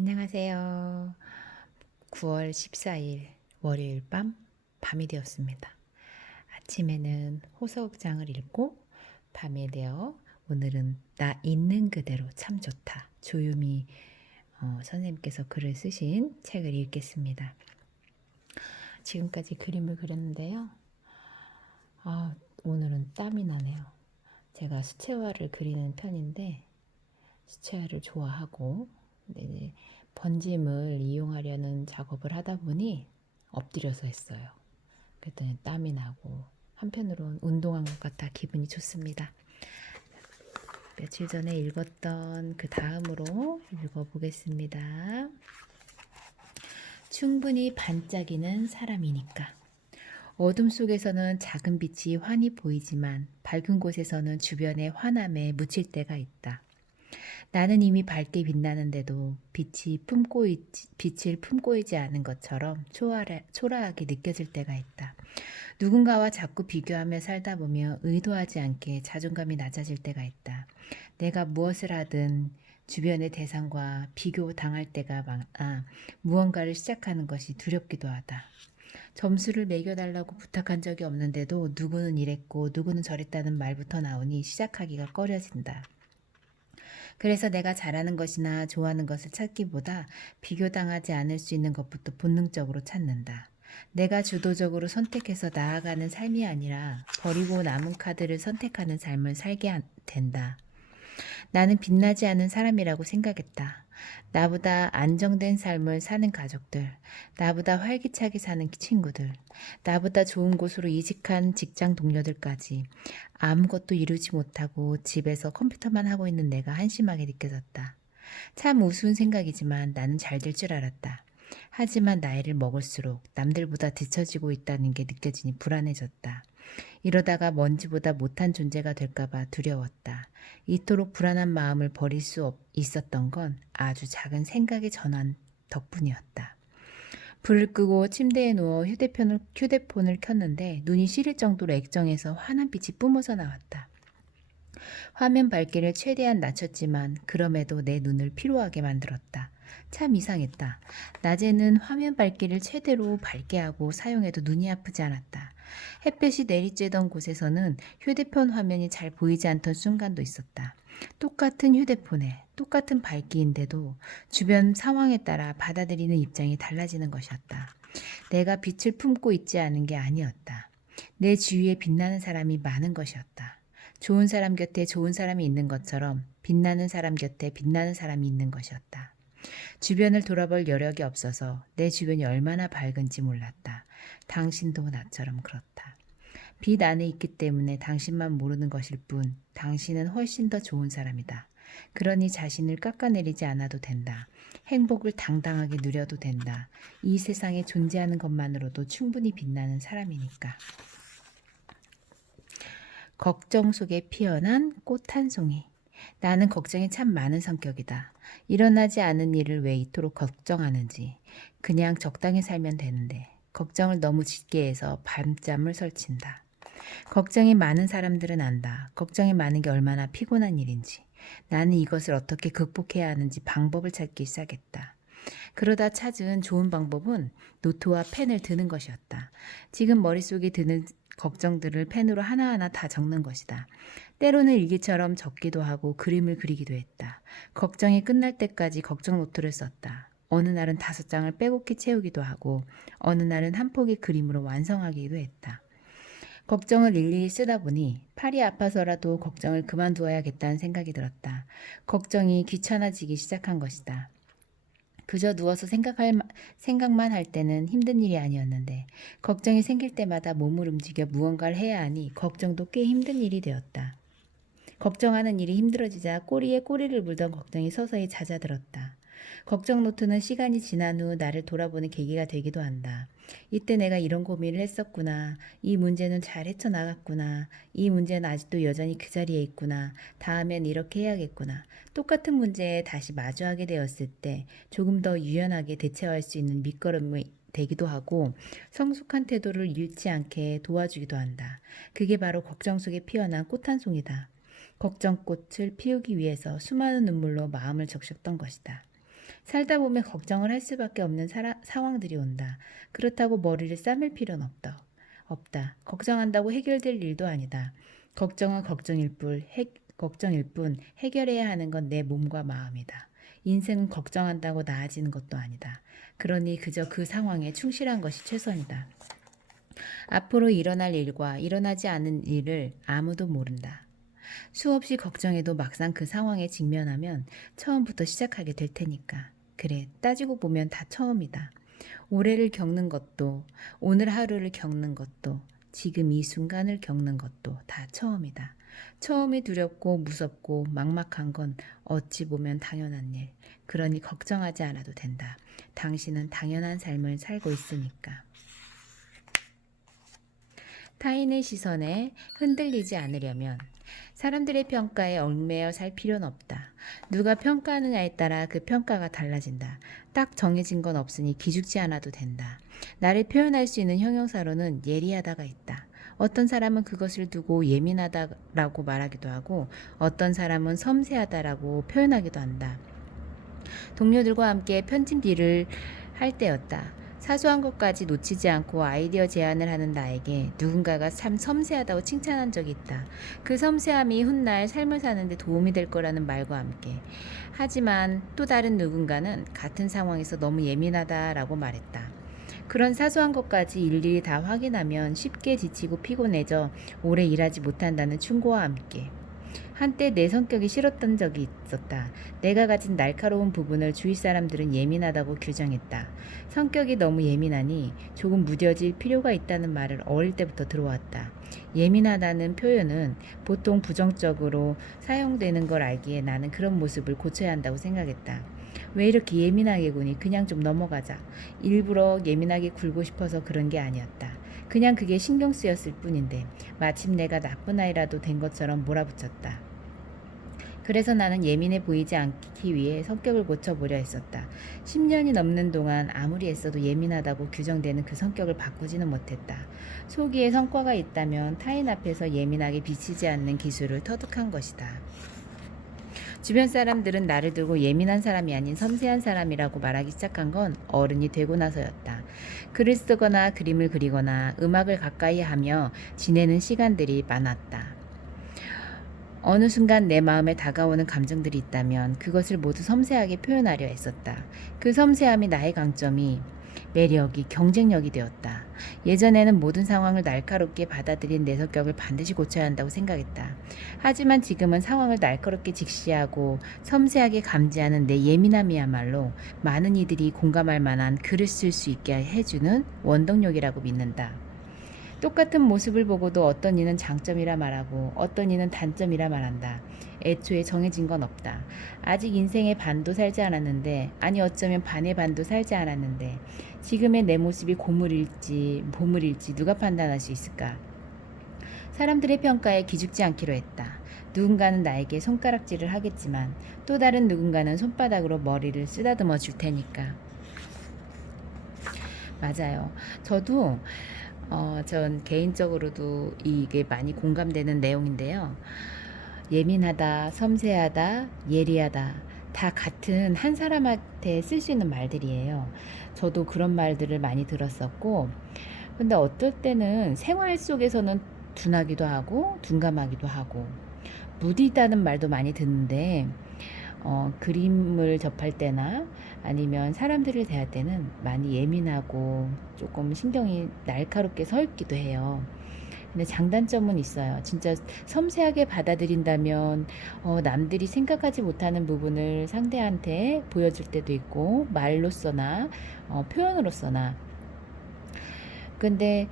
안녕하세요. 9월 14일 월요일 밤이 되었습니다. 아침에는 호서극장을 읽고 밤에 되어 오늘은 나 있는 그대로 참 좋다. 조유미 선생님께서 글을 쓰신 책을 읽겠습니다. 지금까지 그림을 그렸는데요. 오늘은 땀이 나네요. 제가 수채화를 그리는 편인데 수채화를 좋아하고 네, 번짐을 이용하려는 작업을 하다 보니 엎드려서 했어요. 그랬더니 땀이 나고 한편으론 운동한 것 같아 기분이 좋습니다. 며칠 전에 읽었던 그 다음으로 읽어보겠습니다. 충분히 반짝이는 사람이니까. 어둠 속에서는 작은 빛이 환히 보이지만 밝은 곳에서는 주변의 환함에 묻힐 때가 있다. 나는 이미 밝게 빛나는데도 빛을 품고 있지 않은 것처럼 초라하게 느껴질 때가 있다. 누군가와 자꾸 비교하며 살다 보면 의도하지 않게 자존감이 낮아질 때가 있다. 내가 무엇을 하든 주변의 대상과 비교당할 때가 많아 무언가를 시작하는 것이 두렵기도 하다. 점수를 매겨달라고 부탁한 적이 없는데도 누구는 이랬고 누구는 저랬다는 말부터 나오니 시작하기가 꺼려진다. 그래서 내가 잘하는 것이나 좋아하는 것을 찾기보다 비교당하지 않을 수 있는 것부터 본능적으로 찾는다. 내가 주도적으로 선택해서 나아가는 삶이 아니라 버리고 남은 카드를 선택하는 삶을 살게 된다. 나는 빛나지 않은 사람이라고 생각했다. 나보다 안정된 삶을 사는 가족들, 나보다 활기차게 사는 친구들, 나보다 좋은 곳으로 이직한 직장 동료들까지 아무것도 이루지 못하고 집에서 컴퓨터만 하고 있는 내가 한심하게 느껴졌다. 참 우스운 생각이지만 나는 잘 될 줄 알았다. 하지만 나이를 먹을수록 남들보다 뒤처지고 있다는 게 느껴지니 불안해졌다. 이러다가 먼지보다 못한 존재가 될까봐 두려웠다. 이토록 불안한 마음을 버릴 수 있었던 건 아주 작은 생각의 전환 덕분이었다. 불을 끄고 침대에 누워 휴대폰을 켰는데 눈이 시릴 정도로 액정에서 환한 빛이 뿜어져 나왔다. 화면 밝기를 최대한 낮췄지만 그럼에도 내 눈을 피로하게 만들었다. 참 이상했다. 낮에는 화면 밝기를 최대로 밝게 하고 사용해도 눈이 아프지 않았다. 햇볕이 내리쬐던 곳에서는 휴대폰 화면이 잘 보이지 않던 순간도 있었다. 똑같은 휴대폰에 똑같은 밝기인데도 주변 상황에 따라 받아들이는 입장이 달라지는 것이었다. 내가 빛을 품고 있지 않은 게 아니었다. 내 주위에 빛나는 사람이 많은 것이었다. 좋은 사람 곁에 좋은 사람이 있는 것처럼 빛나는 사람 곁에 빛나는 사람이 있는 것이었다. 주변을 돌아볼 여력이 없어서 내 주변이 얼마나 밝은지 몰랐다. 당신도 나처럼 그렇다. 빛 안에 있기 때문에 당신만 모르는 것일 뿐 당신은 훨씬 더 좋은 사람이다. 그러니 자신을 깎아내리지 않아도 된다. 행복을 당당하게 누려도 된다. 이 세상에 존재하는 것만으로도 충분히 빛나는 사람이니까. 걱정 속에 피어난 꽃 한 송이. 나는 걱정이 참 많은 성격이다. 일어나지 않은 일을 왜 이토록 걱정하는지. 그냥 적당히 살면 되는데 걱정을 너무 짙게 해서 밤잠을 설친다. 걱정이 많은 사람들은 안다. 걱정이 많은 게 얼마나 피곤한 일인지. 나는 이것을 어떻게 극복해야 하는지 방법을 찾기 시작했다. 그러다 찾은 좋은 방법은 노트와 펜을 드는 것이었다. 지금 머릿속에 드는 걱정들을 펜으로 하나하나 다 적는 것이다. 때로는 일기처럼 적기도 하고 그림을 그리기도 했다. 걱정이 끝날 때까지 걱정 노트를 썼다. 어느 날은 5장을 빼곡히 채우기도 하고 어느 날은 한 폭의 그림으로 완성하기도 했다. 걱정을 일일이 쓰다 보니 팔이 아파서라도 걱정을 그만두어야겠다는 생각이 들었다. 걱정이 귀찮아지기 시작한 것이다. 그저 누워서 생각만 할 때는 힘든 일이 아니었는데 걱정이 생길 때마다 몸을 움직여 무언가를 해야 하니 걱정도 꽤 힘든 일이 되었다. 걱정하는 일이 힘들어지자 꼬리에 꼬리를 물던 걱정이 서서히 잦아들었다. 걱정 노트는 시간이 지난 후 나를 돌아보는 계기가 되기도 한다. 이때 내가 이런 고민을 했었구나. 이 문제는 잘 헤쳐나갔구나. 이 문제는 아직도 여전히 그 자리에 있구나. 다음엔 이렇게 해야겠구나. 똑같은 문제에 다시 마주하게 되었을 때 조금 더 유연하게 대처할 수 있는 밑거름이 되기도 하고 성숙한 태도를 잃지 않게 도와주기도 한다. 그게 바로 걱정 속에 피어난 꽃 한 송이다. 걱정꽃을 피우기 위해서 수많은 눈물로 마음을 적셨던 것이다. 살다 보면 걱정을 할 수밖에 없는 상황들이 온다. 그렇다고 머리를 싸맬 필요는 없다. 걱정한다고 해결될 일도 아니다. 걱정은 걱정일 뿐 해결해야 하는 건 내 몸과 마음이다. 인생은 걱정한다고 나아지는 것도 아니다. 그러니 그저 그 상황에 충실한 것이 최선이다. 앞으로 일어날 일과 일어나지 않은 일을 아무도 모른다. 수없이 걱정해도 막상 그 상황에 직면하면 처음부터 시작하게 될 테니까. 그래, 따지고 보면 다 처음이다. 올해를 겪는 것도, 오늘 하루를 겪는 것도, 지금 이 순간을 겪는 것도 다 처음이다. 처음이 두렵고 무섭고 막막한 건 어찌 보면 당연한 일. 그러니 걱정하지 않아도 된다. 당신은 당연한 삶을 살고 있으니까. 타인의 시선에 흔들리지 않으려면 사람들의 평가에 얽매여 살 필요는 없다. 누가 평가하느냐에 따라 그 평가가 달라진다. 딱 정해진 건 없으니 기죽지 않아도 된다. 나를 표현할 수 있는 형용사로는 예리하다가 있다. 어떤 사람은 그것을 두고 예민하다라고 말하기도 하고 어떤 사람은 섬세하다라고 표현하기도 한다. 동료들과 함께 편집 일을 할 때였다. 사소한 것까지 놓치지 않고 아이디어 제안을 하는 나에게 누군가가 참 섬세하다고 칭찬한 적이 있다. 그 섬세함이 훗날 삶을 사는데 도움이 될 거라는 말과 함께. 하지만 또 다른 누군가는 같은 상황에서 너무 예민하다라고 말했다. 그런 사소한 것까지 일일이 다 확인하면 쉽게 지치고 피곤해져 오래 일하지 못한다는 충고와 함께. 한때 내 성격이 싫었던 적이 있었다. 내가 가진 날카로운 부분을 주위 사람들은 예민하다고 규정했다. 성격이 너무 예민하니 조금 무뎌질 필요가 있다는 말을 어릴 때부터 들어왔다. 예민하다는 표현은 보통 부정적으로 사용되는 걸 알기에 나는 그런 모습을 고쳐야 한다고 생각했다. 왜 이렇게 예민하게 구니? 그냥 좀 넘어가자. 일부러 예민하게 굴고 싶어서 그런 게 아니었다. 그냥 그게 신경 쓰였을 뿐인데 마침 내가 나쁜 아이라도 된 것처럼 몰아붙였다. 그래서 나는 예민해 보이지 않기 위해 성격을 고쳐보려 했었다. 10년이 넘는 동안 아무리 애써도 예민하다고 규정되는 그 성격을 바꾸지는 못했다. 소기에 성과가 있다면 타인 앞에서 예민하게 비치지 않는 기술을 터득한 것이다. 주변 사람들은 나를 두고 예민한 사람이 아닌 섬세한 사람이라고 말하기 시작한 건 어른이 되고 나서였다. 글을 쓰거나 그림을 그리거나 음악을 가까이 하며 지내는 시간들이 많았다. 어느 순간 내 마음에 다가오는 감정들이 있다면 그것을 모두 섬세하게 표현하려 했었다. 그 섬세함이 나의 강점이 매력이 경쟁력이 되었다. 예전에는 모든 상황을 날카롭게 받아들인 내 성격을 반드시 고쳐야 한다고 생각했다. 하지만 지금은 상황을 날카롭게 직시하고 섬세하게 감지하는 내 예민함이야말로 많은 이들이 공감할 만한 글을 쓸 수 있게 해주는 원동력이라고 믿는다. 똑같은 모습을 보고도 어떤 이는 장점이라 말하고 어떤 이는 단점이라 말한다. 애초에 정해진 건 없다. 아직 인생의 반도 살지 않았는데, 아니 어쩌면 반의 반도 살지 않았는데 지금의 내 모습이 고물일지 보물일지 누가 판단할 수 있을까? 사람들의 평가에 기죽지 않기로 했다. 누군가는 나에게 손가락질을 하겠지만 또 다른 누군가는 손바닥으로 머리를 쓰다듬어 줄 테니까. 맞아요. 저도 전 개인적으로도 이게 많이 공감되는 내용인데요. 예민하다, 섬세하다, 예리하다 다 같은 한 사람한테 쓸 수 있는 말들이에요. 저도 그런 말들을 많이 들었었고 근데 어떨 때는 생활 속에서는 둔하기도 하고 둔감하기도 하고 무디다는 말도 많이 듣는데 그림을 접할 때나 아니면 사람들을 대할 때는 많이 예민하고 조금 신경이 날카롭게 서 있기도 해요. 근데 장단점은 있어요. 진짜 섬세하게 받아들인다면 남들이 생각하지 못하는 부분을 상대한테 보여줄 때도 있고 말로써나 표현으로써나 근데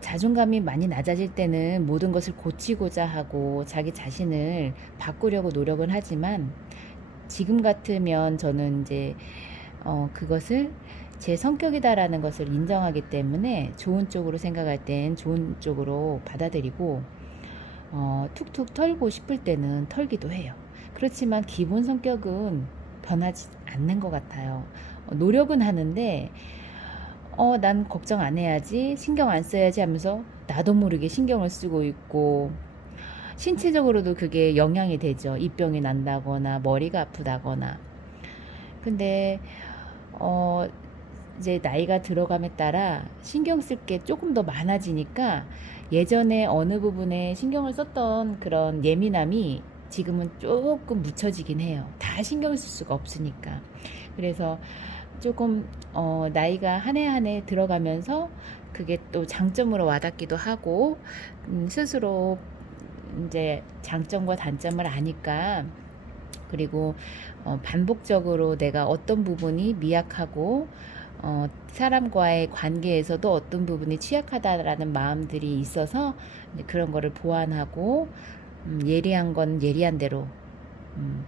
자존감이 많이 낮아질 때는 모든 것을 고치고자 하고 자기 자신을 바꾸려고 노력은 하지만 지금 같으면 저는 이제 그것을 제 성격이다라는 것을 인정하기 때문에 좋은 쪽으로 생각할 땐 좋은 쪽으로 받아들이고 툭툭 털고 싶을 때는 털기도 해요. 그렇지만 기본 성격은 변하지 않는 것 같아요. 노력은 하는데 난 걱정 안 해야지, 신경 안 써야지 하면서 나도 모르게 신경을 쓰고 있고 신체적으로도 그게 영향이 되죠. 입병이 난다거나 머리가 아프다거나 근데 어 이제 나이가 들어감에 따라 신경 쓸 게 조금 더 많아지니까 예전에 어느 부분에 신경을 썼던 그런 예민함이 지금은 조금 묻혀지긴 해요. 다 신경 쓸 수가 없으니까. 그래서 조금 나이가 한 해 한 해 들어가면서 그게 또 장점으로 와닿기도 하고 스스로 이제 장점과 단점을 아니까 그리고 반복적으로 내가 어떤 부분이 미약하고 사람과의 관계에서도 어떤 부분이 취약하다라는 마음들이 있어서 그런 거를 보완하고 예리한 건 예리한 대로 음,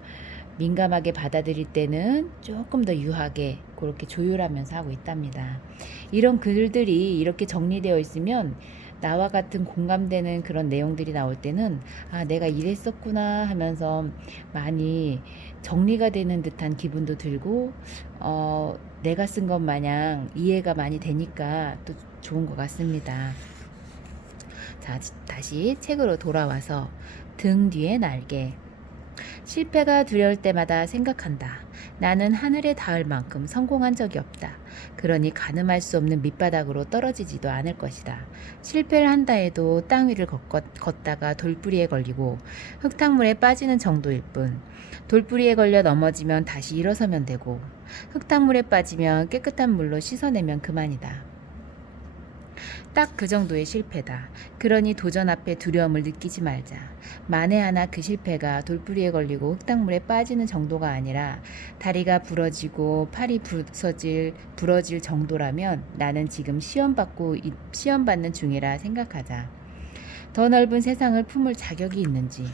민감하게 받아들일 때는 조금 더 유하게 그렇게 조율하면서 하고 있답니다. 이런 글들이 이렇게 정리되어 있으면 나와 같은 공감되는 그런 내용들이 나올 때는 아, 내가 이랬었구나 하면서 많이 정리가 되는 듯한 기분도 들고 내가 쓴 것 마냥 이해가 많이 되니까 또 좋은 것 같습니다. 자, 다시 책으로 돌아와서 등 뒤에 날개. 실패가 두려울 때마다 생각한다. 나는 하늘에 닿을 만큼 성공한 적이 없다. 그러니 가늠할 수 없는 밑바닥으로 떨어지지도 않을 것이다. 실패를 한다 해도 땅 위를 걷다가 돌뿌리에 걸리고 흙탕물에 빠지는 정도일 뿐. 돌뿌리에 걸려 넘어지면 다시 일어서면 되고 흙탕물에 빠지면 깨끗한 물로 씻어내면 그만이다. 딱 그 정도의 실패다. 그러니 도전 앞에 두려움을 느끼지 말자. 만에 하나 그 실패가 돌뿌리에 걸리고 흙탕물에 빠지는 정도가 아니라 다리가 부러지고 팔이 부러질 정도라면 나는 지금 시험 받는 중이라 생각하자. 더 넓은 세상을 품을 자격이 있는지,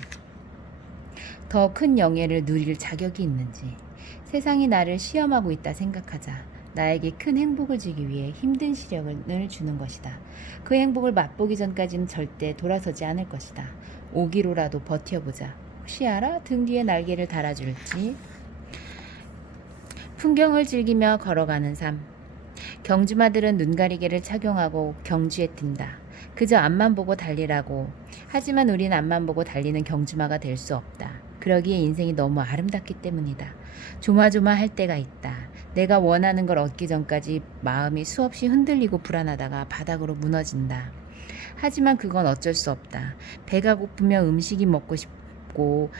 더 큰 영예를 누릴 자격이 있는지, 세상이 나를 시험하고 있다 생각하자. 나에게 큰 행복을 주기 위해 힘든 시련을 주는 것이다. 그 행복을 맛보기 전까지는 절대 돌아서지 않을 것이다. 오기로라도 버텨보자. 혹시 알아? 등 뒤에 날개를 달아줄지. 풍경을 즐기며 걸어가는 삶. 경주마들은 눈가리개를 착용하고 경주에 뛴다. 그저 앞만 보고 달리라고. 하지만 우린 앞만 보고 달리는 경주마가 될 수 없다. 그러기에 인생이 너무 아름답기 때문이다. 조마조마할 때가 있다. 내가 원하는 걸 얻기 전까지 마음이 수없이 흔들리고 불안하다가 바닥으로 무너진다. 하지만 그건 어쩔 수 없다. 배가 고프면 음식이 먹고 싶고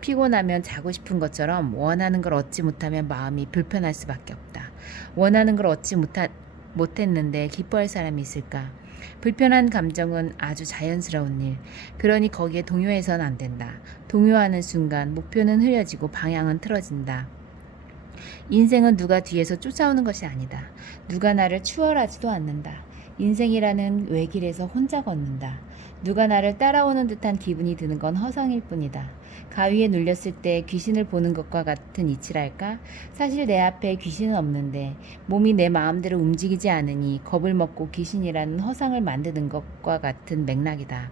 피곤하면 자고 싶은 것처럼 원하는 걸 얻지 못하면 마음이 불편할 수밖에 없다. 원하는 걸 못했는데 기뻐할 사람이 있을까? 불편한 감정은 아주 자연스러운 일. 그러니 거기에 동요해서는 안 된다. 동요하는 순간 목표는 흐려지고 방향은 틀어진다. 인생은 누가 뒤에서 쫓아오는 것이 아니다. 누가 나를 추월하지도 않는다. 인생이라는 외길에서 혼자 걷는다. 누가 나를 따라오는 듯한 기분이 드는 건 허상일 뿐이다. 가위에 눌렸을 때 귀신을 보는 것과 같은 이치랄까? 사실 내 앞에 귀신은 없는데 몸이 내 마음대로 움직이지 않으니 겁을 먹고 귀신이라는 허상을 만드는 것과 같은 맥락이다.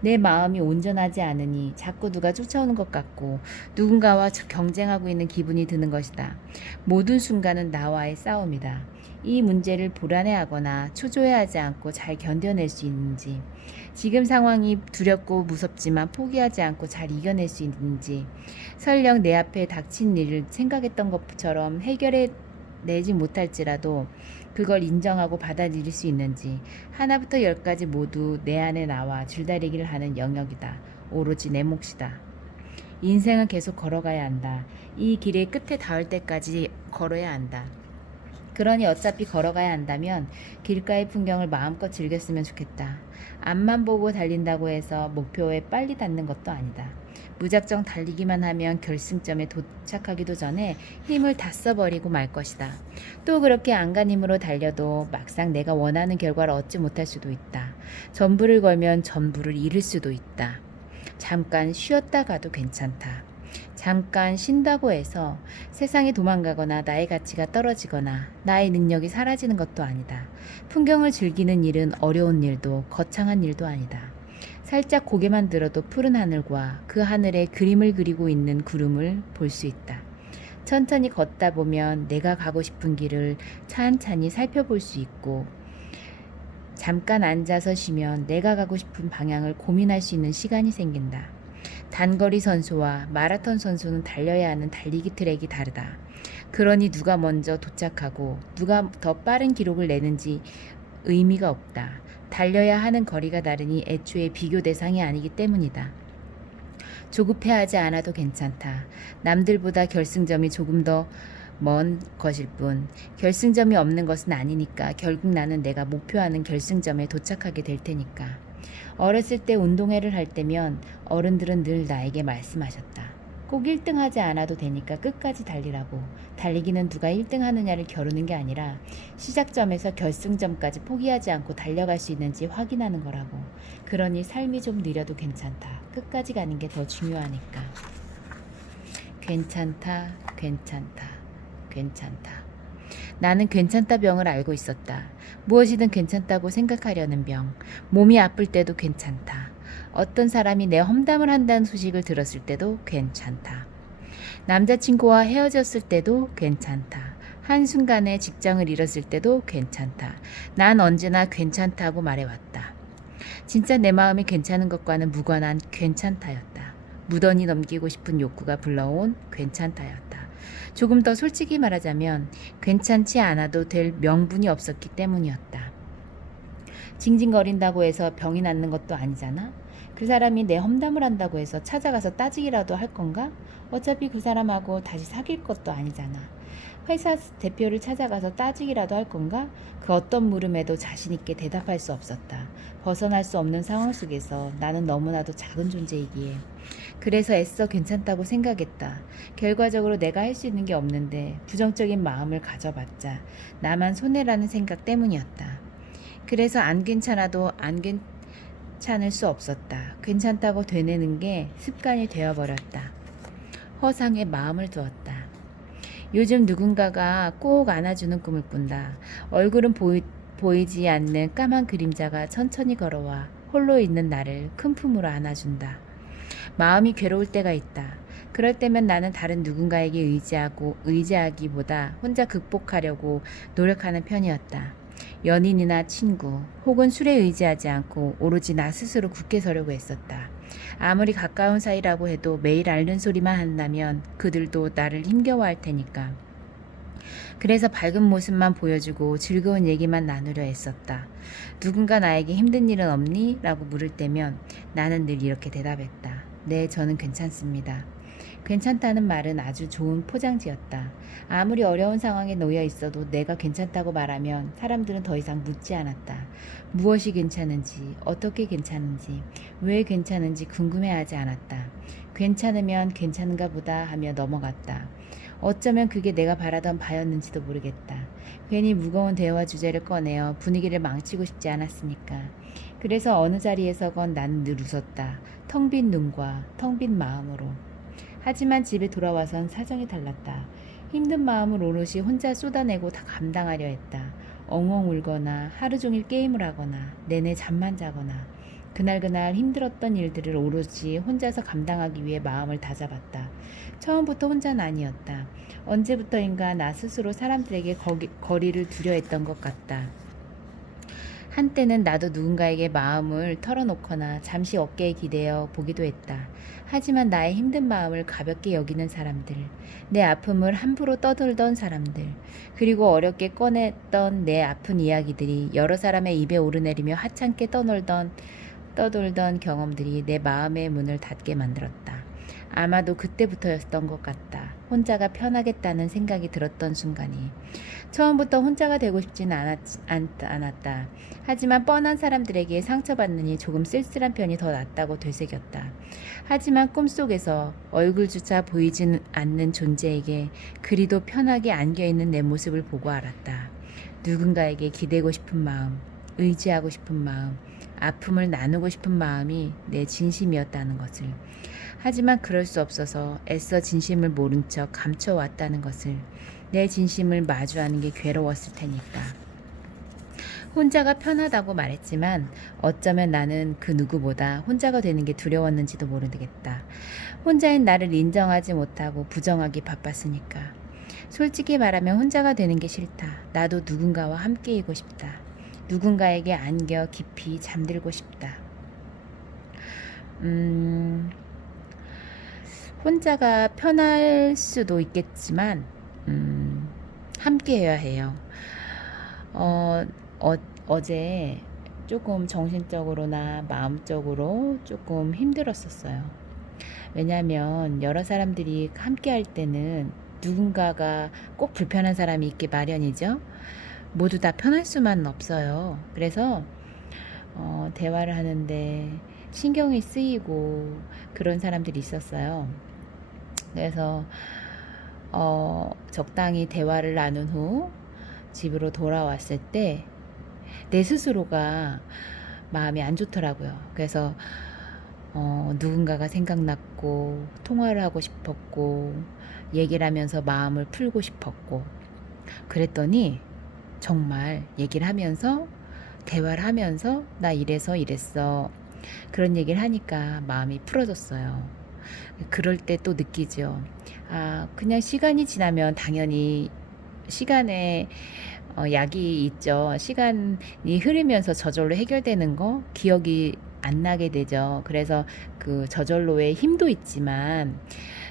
내 마음이 온전하지 않으니 자꾸 누가 쫓아오는 것 같고 누군가와 경쟁하고 있는 기분이 드는 것이다. 모든 순간은 나와의 싸움이다. 이 문제를 불안해하거나 초조해하지 않고 잘 견뎌낼 수 있는지, 지금 상황이 두렵고 무섭지만 포기하지 않고 잘 이겨낼 수 있는지, 설령 내 앞에 닥친 일을 생각했던 것처럼 해결해 내지 못할지라도 그걸 인정하고 받아들일 수 있는지, 하나부터 열까지 모두 내 안에 나와 줄다리기를 하는 영역이다. 오로지 내 몫이다. 인생은 계속 걸어가야 한다. 이 길의 끝에 닿을 때까지 걸어야 한다. 그러니 어차피 걸어가야 한다면 길가의 풍경을 마음껏 즐겼으면 좋겠다. 앞만 보고 달린다고 해서 목표에 빨리 닿는 것도 아니다. 무작정 달리기만 하면 결승점에 도착하기도 전에 힘을 다 써버리고 말 것이다. 또 그렇게 안간힘으로 달려도 막상 내가 원하는 결과를 얻지 못할 수도 있다. 전부를 걸면 전부를 잃을 수도 있다. 잠깐 쉬었다 가도 괜찮다. 잠깐 쉰다고 해서 세상에 도망가거나 나의 가치가 떨어지거나 나의 능력이 사라지는 것도 아니다. 풍경을 즐기는 일은 어려운 일도 거창한 일도 아니다. 살짝 고개만 들어도 푸른 하늘과 그 하늘에 그림을 그리고 있는 구름을 볼 수 있다. 천천히 걷다 보면 내가 가고 싶은 길을 찬찬히 살펴볼 수 있고 잠깐 앉아서 쉬면 내가 가고 싶은 방향을 고민할 수 있는 시간이 생긴다. 단거리 선수와 마라톤 선수는 달려야 하는 달리기 트랙이 다르다. 그러니 누가 먼저 도착하고 누가 더 빠른 기록을 내는지 의미가 없다. 달려야 하는 거리가 다르니 애초에 비교 대상이 아니기 때문이다. 조급해하지 않아도 괜찮다. 남들보다 결승점이 조금 더 먼 것일 뿐 결승점이 없는 것은 아니니까 결국 나는 내가 목표하는 결승점에 도착하게 될 테니까. 어렸을 때 운동회를 할 때면 어른들은 늘 나에게 말씀하셨다. 꼭 1등 하지 않아도 되니까 끝까지 달리라고. 달리기는 누가 1등 하느냐를 겨루는 게 아니라 시작점에서 결승점까지 포기하지 않고 달려갈 수 있는지 확인하는 거라고. 그러니 삶이 좀 느려도 괜찮다. 끝까지 가는 게 더 중요하니까. 괜찮다, 괜찮다, 괜찮다. 나는 괜찮다 병을 알고 있었다. 무엇이든 괜찮다고 생각하려는 병. 몸이 아플 때도 괜찮다. 어떤 사람이 내 험담을 한다는 소식을 들었을 때도 괜찮다. 남자친구와 헤어졌을 때도 괜찮다. 한순간에 직장을 잃었을 때도 괜찮다. 난 언제나 괜찮다고 말해왔다. 진짜 내 마음이 괜찮은 것과는 무관한 괜찮다였다. 무던히 넘기고 싶은 욕구가 불러온 괜찮다였다. 조금 더 솔직히 말하자면 괜찮지 않아도 될 명분이 없었기 때문이었다. 징징거린다고 해서 병이 낫는 것도 아니잖아. 그 사람이 내 험담을 한다고 해서 찾아가서 따지기라도 할 건가? 어차피 그 사람하고 다시 사귈 것도 아니잖아. 회사 대표를 찾아가서 따지기라도 할 건가? 그 어떤 물음에도 자신 있게 대답할 수 없었다. 벗어날 수 없는 상황 속에서 나는 너무나도 작은 존재이기에. 그래서 애써 괜찮다고 생각했다. 결과적으로 내가 할 수 있는 게 없는데 부정적인 마음을 가져봤자 나만 손해라는 생각 때문이었다. 그래서 안 괜찮아도 안 괜찮을 수 없었다. 괜찮다고 되뇌는 게 습관이 되어버렸다. 허상에 마음을 두었다. 요즘 누군가가 꼭 안아주는 꿈을 꾼다. 얼굴은 보이지 않는 까만 그림자가 천천히 걸어와 홀로 있는 나를 큰 품으로 안아준다. 마음이 괴로울 때가 있다. 그럴 때면 나는 다른 누군가에게 의지하기보다 혼자 극복하려고 노력하는 편이었다. 연인이나 친구 혹은 술에 의지하지 않고 오로지 나 스스로 굳게 서려고 했었다. 아무리 가까운 사이라고 해도 매일 앓는 소리만 한다면 그들도 나를 힘겨워할 테니까. 그래서 밝은 모습만 보여주고 즐거운 얘기만 나누려 했었다. 누군가 나에게 힘든 일은 없니? 라고 물을 때면 나는 늘 이렇게 대답했다. 네, 저는 괜찮습니다. 괜찮다는 말은 아주 좋은 포장지였다. 아무리 어려운 상황에 놓여 있어도 내가 괜찮다고 말하면 사람들은 더 이상 묻지 않았다. 무엇이 괜찮은지, 어떻게 괜찮은지, 왜 괜찮은지 궁금해하지 않았다. 괜찮으면 괜찮은가 보다 하며 넘어갔다. 어쩌면 그게 내가 바라던 바였는지도 모르겠다. 괜히 무거운 대화 주제를 꺼내어 분위기를 망치고 싶지 않았으니까. 그래서 어느 자리에서건 나는 늘 웃었다. 텅 빈 눈과 텅 빈 마음으로. 하지만 집에 돌아와선 사정이 달랐다. 힘든 마음을 오롯이 혼자 쏟아내고 다 감당하려 했다. 엉엉 울거나 하루 종일 게임을 하거나 내내 잠만 자거나 그날 힘들었던 일들을 오롯이 혼자서 감당하기 위해 마음을 다잡았다. 처음부터 혼자는 아니었다. 언제부터인가 나 스스로 사람들에게 거리를 두려 했던 것 같다. 한때는 나도 누군가에게 마음을 털어놓거나 잠시 어깨에 기대어 보기도 했다. 하지만 나의 힘든 마음을 가볍게 여기는 사람들, 내 아픔을 함부로 떠들던 사람들, 그리고 어렵게 꺼냈던 내 아픈 이야기들이 여러 사람의 입에 오르내리며 하찮게 떠돌던 경험들이 내 마음의 문을 닫게 만들었다. 아마도 그때부터였던 것 같다. 혼자가 편하겠다는 생각이 들었던 순간이. 처음부터 혼자가 되고 싶지는 않았다. 하지만 뻔한 사람들에게 상처받느니 조금 쓸쓸한 편이 더 낫다고 되새겼다. 하지만 꿈속에서 얼굴조차 보이지 않는 존재에게 그리도 편하게 안겨있는 내 모습을 보고 알았다. 누군가에게 기대고 싶은 마음, 의지하고 싶은 마음, 아픔을 나누고 싶은 마음이 내 진심이었다는 것을. 하지만 그럴 수 없어서 애써 진심을 모른 척 감춰왔다는 것을. 내 진심을 마주하는 게 괴로웠을 테니까. 혼자가 편하다고 말했지만 어쩌면 나는 그 누구보다 혼자가 되는 게 두려웠는지도 모르겠다. 혼자인 나를 인정하지 못하고 부정하기 바빴으니까. 솔직히 말하면 혼자가 되는 게 싫다. 나도 누군가와 함께이고 싶다. 누군가에게 안겨 깊이 잠들고 싶다. 혼자가 편할 수도 있겠지만, 함께 해야 해요. 어, 어제 조금 정신적으로나 마음적으로 조금 힘들었었어요. 왜냐하면 여러 사람들이 함께 할 때는 누군가가 꼭 불편한 사람이 있기 마련이죠. 모두 다 편할 수만 없어요. 그래서 대화를 하는데 신경이 쓰이고 그런 사람들이 있었어요. 그래서 적당히 대화를 나눈 후 집으로 돌아왔을 때 내 스스로가 마음이 안 좋더라고요. 그래서 누군가가 생각났고 통화를 하고 싶었고 얘기를 하면서 마음을 풀고 싶었고 그랬더니 정말 얘기를 하면서 대화를 하면서 나 이래서 이랬어 그런 얘기를 하니까 마음이 풀어졌어요. 그럴 때 또 느끼죠. 아, 그냥 시간이 지나면 당연히 시간에 약이 있죠. 시간이 흐르면서 저절로 해결되는 거 기억이 안 나게 되죠. 그래서 그 저절로의 힘도 있지만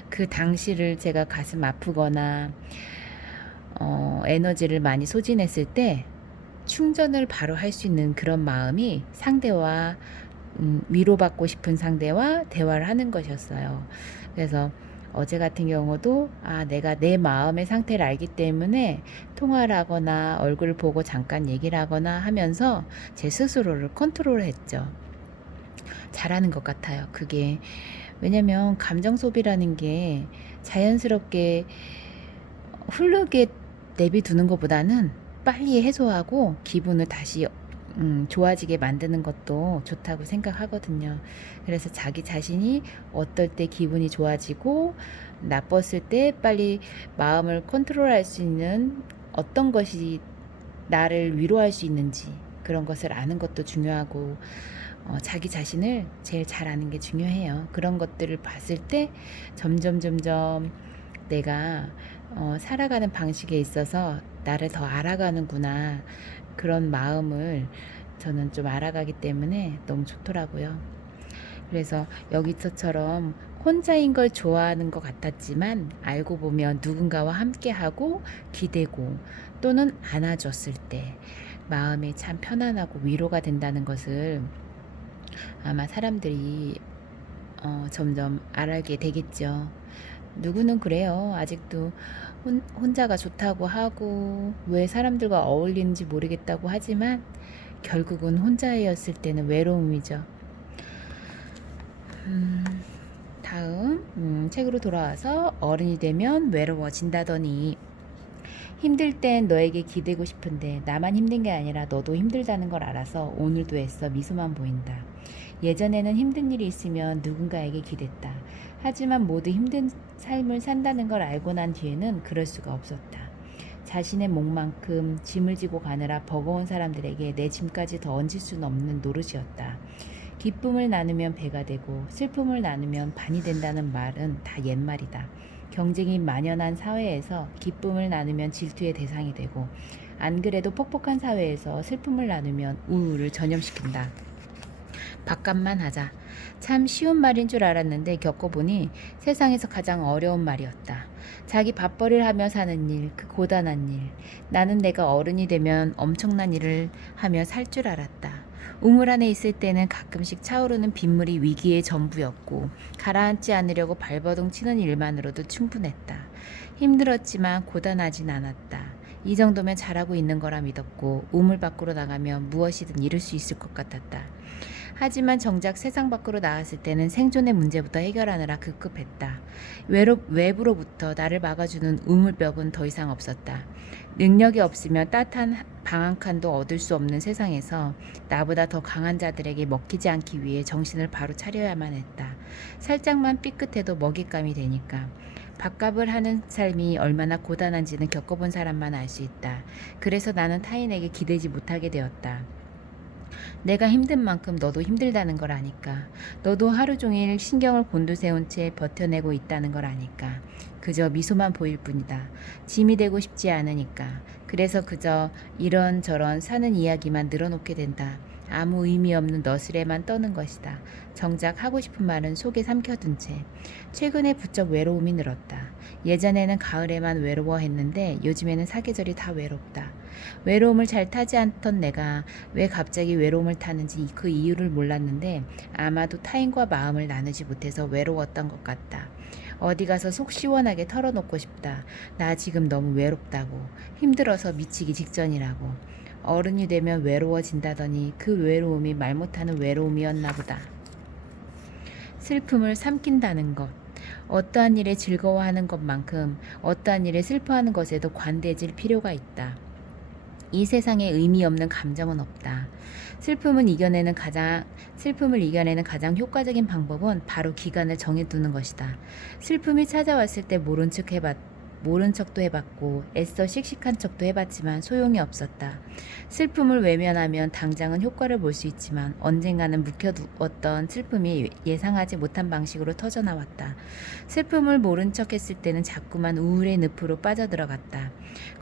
그 당시를 제가 가슴 아프거나 에너지를 많이 소진했을 때 충전을 바로 할 수 있는 그런 마음이 상대와 위로받고 싶은 상대와 대화를 하는 것이었어요. 그래서 어제 같은 경우도 내가 내 마음의 상태를 알기 때문에 통화를 하거나 얼굴을 보고 잠깐 얘기를 하거나 하면서 제 스스로를 컨트롤했죠. 잘하는 것 같아요. 그게 왜냐면 감정 소비라는 게 자연스럽게 흐르게 내비두는 것보다는 빨리 해소하고 기분을 다시 좋아지게 만드는 것도 좋다고 생각하거든요. 그래서 자기 자신이 어떨 때 기분이 좋아지고 나빴을 때 빨리 마음을 컨트롤할 수 있는 어떤 것이 나를 위로할 수 있는지 그런 것을 아는 것도 중요하고 자기 자신을 제일 잘 아는 게 중요해요. 그런 것들을 봤을 때 점점 내가 살아가는 방식에 있어서 나를 더 알아가는구나 그런 마음을 저는 좀 알아가기 때문에 너무 좋더라고요. 그래서 여기서처럼 혼자인 걸 좋아하는 것 같았지만 알고 보면 누군가와 함께하고 기대고 또는 안아줬을 때 마음이 참 편안하고 위로가 된다는 것을 아마 사람들이 점점 알게 되겠죠. 누구는 그래요. 아직도 혼자가 좋다고 하고 왜 사람들과 어울리는지 모르겠다고 하지만 결국은 혼자였을 때는 외로움이죠. 다음 책으로 돌아와서 어른이 되면 외로워진다더니 힘들 땐 너에게 기대고 싶은데 나만 힘든 게 아니라 너도 힘들다는 걸 알아서 오늘도 애써 미소만 보인다. 예전에는 힘든 일이 있으면 누군가에게 기댔다. 하지만 모두 힘든 삶을 산다는 걸 알고 난 뒤에는 그럴 수가 없었다. 자신의 몫만큼 짐을 지고 가느라 버거운 사람들에게 내 짐까지 더 얹을 수는 없는 노릇이었다. 기쁨을 나누면 배가 되고 슬픔을 나누면 반이 된다는 말은 다 옛말이다. 경쟁이 만연한 사회에서 기쁨을 나누면 질투의 대상이 되고 안 그래도 퍽퍽한 사회에서 슬픔을 나누면 우울을 전염시킨다. 밥값만 하자. 참 쉬운 말인 줄 알았는데 겪어보니 세상에서 가장 어려운 말이었다. 자기 밥벌이를 하며 사는 일, 그 고단한 일. 나는 내가 어른이 되면 엄청난 일을 하며 살 줄 알았다. 우물 안에 있을 때는 가끔씩 차오르는 빗물이 위기의 전부였고 가라앉지 않으려고 발버둥 치는 일만으로도 충분했다. 힘들었지만 고단하진 않았다. 이 정도면 잘하고 있는 거라 믿었고 우물 밖으로 나가면 무엇이든 이룰 수 있을 것 같았다. 하지만 정작 세상 밖으로 나왔을 때는 생존의 문제부터 해결하느라 급급했다. 외부로부터 나를 막아주는 우물벽은 더 이상 없었다. 능력이 없으면 따뜻한 방 한 칸도 얻을 수 없는 세상에서 나보다 더 강한 자들에게 먹히지 않기 위해 정신을 바로 차려야만 했다. 살짝만 삐끗해도 먹잇감이 되니까. 밥값을 하는 삶이 얼마나 고단한지는 겪어본 사람만 알 수 있다. 그래서 나는 타인에게 기대지 못하게 되었다. 내가 힘든 만큼 너도 힘들다는 걸 아니까. 너도 하루 종일 신경을 곤두세운 채 버텨내고 있다는 걸 아니까. 그저 미소만 보일 뿐이다. 짐이 되고 싶지 않으니까. 그래서 그저 이런저런 사는 이야기만 늘어놓게 된다. 아무 의미 없는 너스레만 떠는 것이다. 정작 하고 싶은 말은 속에 삼켜둔 채. 최근에 부쩍 외로움이 늘었다. 예전에는 가을에만 외로워했는데 요즘에는 사계절이 다 외롭다. 외로움을 잘 타지 않던 내가 왜 갑자기 외로움을 타는지 그 이유를 몰랐는데 아마도 타인과 마음을 나누지 못해서 외로웠던 것 같다. 어디 가서 속 시원하게 털어놓고 싶다. 나 지금 너무 외롭다고. 힘들어서 미치기 직전이라고. 어른이 되면 외로워진다더니 그 외로움이 말 못하는 외로움이었나 보다. 슬픔을 삼킨다는 것. 어떠한 일에 즐거워하는 것만큼 어떠한 일에 슬퍼하는 것에도 관대해질 필요가 있다. 이 세상에 의미 없는 감정은 없다. 슬픔을 이겨내는 가장 효과적인 방법은 바로 기간을 정해두는 것이다. 슬픔이 찾아왔을 때 모른 척도 해봤고 애써 씩씩한 척도 해봤지만 소용이 없었다. 슬픔을 외면하면 당장은 효과를 볼 수 있지만 언젠가는 묵혀두었던 슬픔이 예상하지 못한 방식으로 터져나왔다. 슬픔을 모른 척 했을 때는 자꾸만 우울의 늪으로 빠져들어갔다.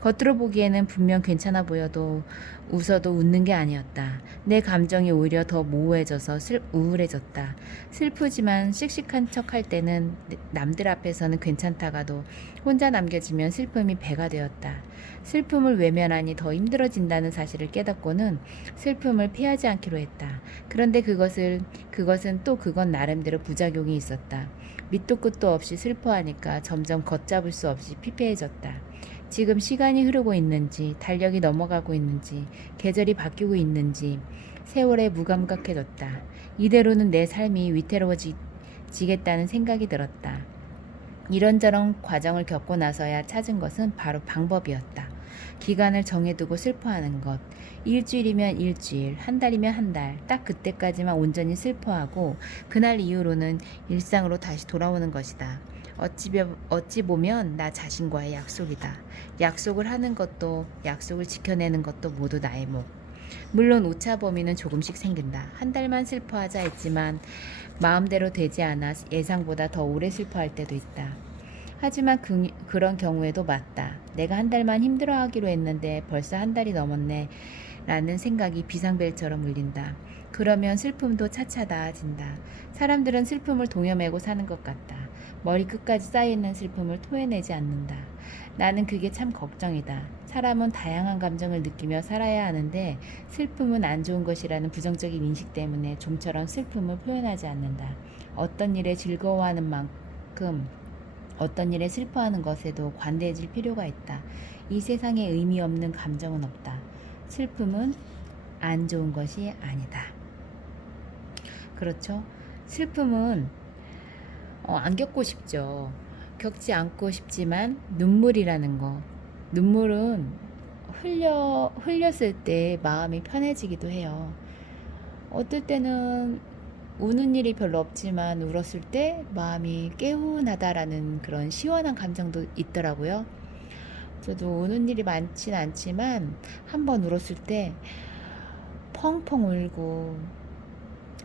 겉으로 보기에는 분명 괜찮아 보여도 웃어도 웃는 게 아니었다. 내 감정이 오히려 더 모호해져서 우울해졌다. 슬프지만 씩씩한 척 할 때는 남들 앞에서는 괜찮다가도 혼자 남겨지면 슬픔이 배가 되었다. 슬픔을 외면하니 더 힘들어진다는 사실을 깨닫고는 슬픔을 피하지 않기로 했다. 그런데 그것은 또 그건 나름대로 부작용이 있었다. 밑도 끝도 없이 슬퍼하니까 점점 걷잡을 수 없이 피폐해졌다. 지금 시간이 흐르고 있는지, 달력이 넘어가고 있는지, 계절이 바뀌고 있는지, 세월에 무감각해졌다. 이대로는 내 삶이 위태로워지겠다는 생각이 들었다. 이런저런 과정을 겪고 나서야 찾은 것은 바로 방법이었다. 기간을 정해두고 슬퍼하는 것. 일주일이면 일주일, 한 달이면 한 달, 딱 그때까지만 온전히 슬퍼하고 그날 이후로는 일상으로 다시 돌아오는 것이다. 어찌 보면 나 자신과의 약속이다. 약속을 하는 것도 약속을 지켜내는 것도 모두 나의 몫. 물론 오차 범위는 조금씩 생긴다. 한 달만 슬퍼하자 했지만 마음대로 되지 않아 예상보다 더 오래 슬퍼할 때도 있다. 하지만 그런 경우에도 맞다. 내가 한 달만 힘들어하기로 했는데 벌써 한 달이 넘었네 라는 생각이 비상벨처럼 울린다. 그러면 슬픔도 차차 나아진다. 사람들은 슬픔을 동여매고 사는 것 같다. 머리끝까지 쌓여있는 슬픔을 토해내지 않는다. 나는 그게 참 걱정이다. 사람은 다양한 감정을 느끼며 살아야 하는데 슬픔은 안 좋은 것이라는 부정적인 인식 때문에 좀처럼 슬픔을 표현하지 않는다. 어떤 일에 즐거워하는 만큼 어떤 일에 슬퍼하는 것에도 관대해질 필요가 있다. 이 세상에 의미 없는 감정은 없다. 슬픔은 안 좋은 것이 아니다. 그렇죠? 슬픔은 안 겪고 싶죠. 겪지 않고 싶지만 눈물이라는 거. 눈물은 흘렸을 때 마음이 편해지기도 해요. 어떨 때는 우는 일이 별로 없지만 울었을 때 마음이 개운하다라는 그런 시원한 감정도 있더라고요. 저도 우는 일이 많진 않지만 한번 울었을 때 펑펑 울고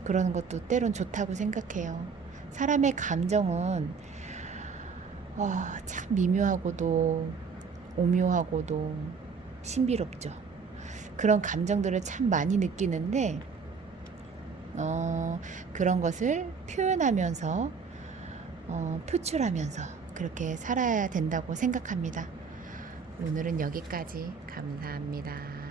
그러는 것도 때론 좋다고 생각해요. 사람의 감정은 참 미묘하고도 오묘하고도 신비롭죠. 그런 감정들을 참 많이 느끼는데 그런 것을 표현하면서 표출하면서 그렇게 살아야 된다고 생각합니다. 오늘은 여기까지. 감사합니다.